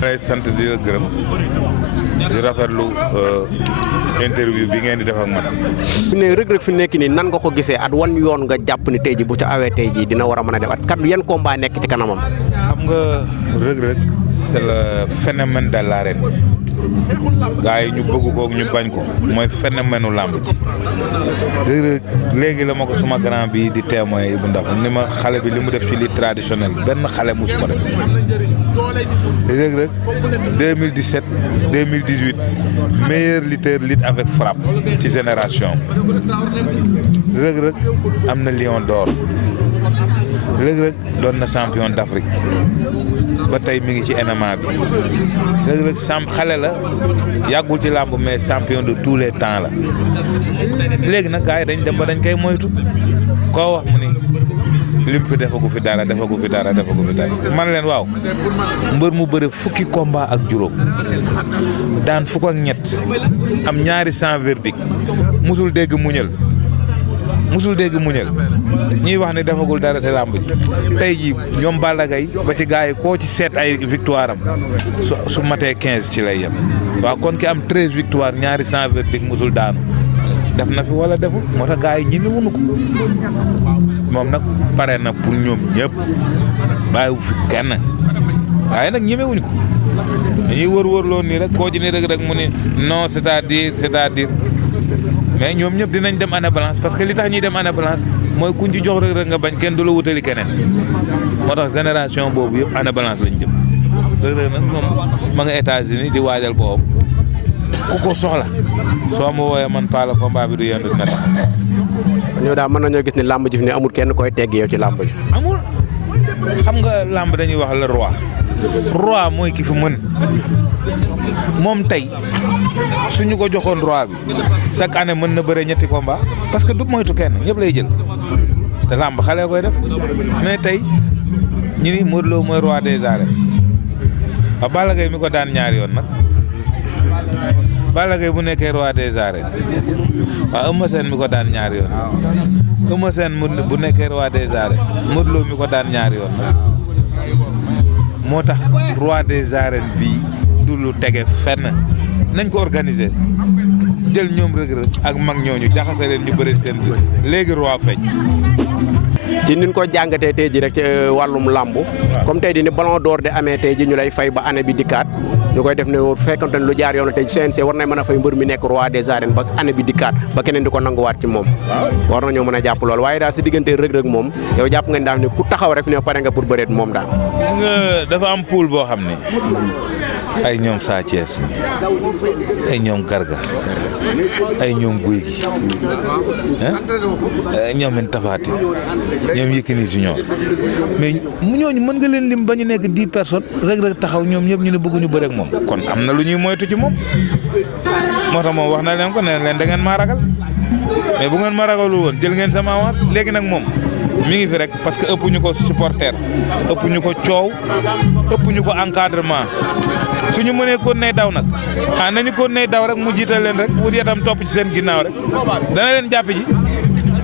lay sant di la gërëm di rafetlu interview bi ngeen di def ak man. fi ne Reug Reug fi nekk nii nan nga ko gisee at wan yoon nga jàpp ni tey ji bu ca awee tey ji dina war a mën a def at kat yan combat nekk ci kanamam. xam nga Reug Reug c'est le phénomène de l'arène gars yi ñu bëgg ko ñu bañ ko mooy phénomène u làmb ji. Reug Reug léegi la ma ko suma grand bi di témoin Ibou Ndax ni ma xale bi li mu def ci lutte traditionnelle benn xale musu ko def. Reug Reug 2017 2018 meilleur lutteur lutte avec frappe ci génération. Reug Reug am na Lion d'or. Reug Reug doon na champion d'Afrique ba tey mi ngi ci MMA bi. Reug Reug xale la yàggul ci làmb mais champion de tous les temps la léegi nag gars yi dañ dem ba dañ koy moytu koo wax mu ni lim fi defagu fi dara man leen waaw mbër mu bëre fukki combat ak juróom daan fukk ak ñett am ñaari sans verdict musul dégg muñal ñuy wax ne defagul dara te làmb ji tey ji ñoom Balla Gaye ba ci gars yi koo ci seet ay victoire am su matee 15 ci lay yem waaw kon ki am 13 victoire ñaari sans verdict musul daanu def na fi wala deful moo tax gars yi ñeme wuñu ko moom nag pare na pour ñoom ñëpp bàyyiwu fi kenn waaye nag ñeme wuñ ko dañuy wër loon nii rek koo ci ni rek mu ni non c'est-à-dire mais ñoom ñëpp dinañ dem année balance parce que li tax ñuy dem année balance mooy kuñ ci jox Reug Reug nga bañ kenn du la wutali keneen moo tax génération boobu yëpp année balance lañ jëm Reug Reug nag moom ma nga États-Unis di waajal boppam ku ko soxla soo ma wooyee man pas le combat bi du yendu dina tax. ñoo daal mën nañoo gis ne làmb ji fi ne amul kenn koy tegg yow ci làmb ji. amul xam nga làmb dañuy wax le roi mooy ki fi mën moom tey suñu ko joxoon roi bi chaque année mën na bëre ñetti combat parce que du moytu kenn ñëpp lay jël te làmb xale koy def mais tey ñu ni Modou Lo mooy roi des arènes waaw Balla Gaye mi ko daan ñaari yoon nag Balla Gaye bu nekkee roi des arènes waaw Eumeu Sène mi ko daan ñaari yoon Eumeu Sène bu nekkee roi des arènes Modou Lo mi ko daan ñaari yoon nag moo tax roi des arènes bii du lu tege fenn nañ ko organiser jël ñoom Reug Reug ak mag ñooñu jaxase leen ñu bëri seen biir léegi roi feeñ. ci niñ ko jàngatee tey ji rek ci wàllum làmb comme tey di ni ballon d'or de amee tey ji ñu lay fay ba année bi dikkaat ñu koy def ne fekkante ne lu jaar yoon tey CNC war nañ mën a fay mbër mi nekk roi des arènes ba année bi dikkaat ba keneen di ko nanguwaat ci moom war nañoo mën a jàpp lool waaye daal si diggante Reug Reug moom yow jàpp nga ni daal ne ku taxaw rek fi ne pare nga pour bëreet moom daal. gis nga dafa am pool boo xam ne ay ñoom Sa Thiès ay ñoom Garga ay ñoom Gouye Gui ñoom Tapha Tine ñoom Yékini Junior mais mu ñooñu mën nga leen lim ba ñu nekk 10 personnes Reug Reug taxaw ñoom ñëpp ñu ne bëgguñu bëre ak moom kon am na lu ñuy moytu ci moom moo tax moom wax na leen ko ne leen da ngeen maa ragal mais bu ngeen ma ragalul woon jël ngeen sama avance léegi nag moom mi ngi fi rek parce que ëpp ñu ko supporter ëpp ñu ko coow ëpp ñu ko encadrement suñu mënee ko nay daw nag nañu ko nay daw rek mu jiital leen rek wut yatam topp ci seen ginnaaw rek dana leen jàpp ji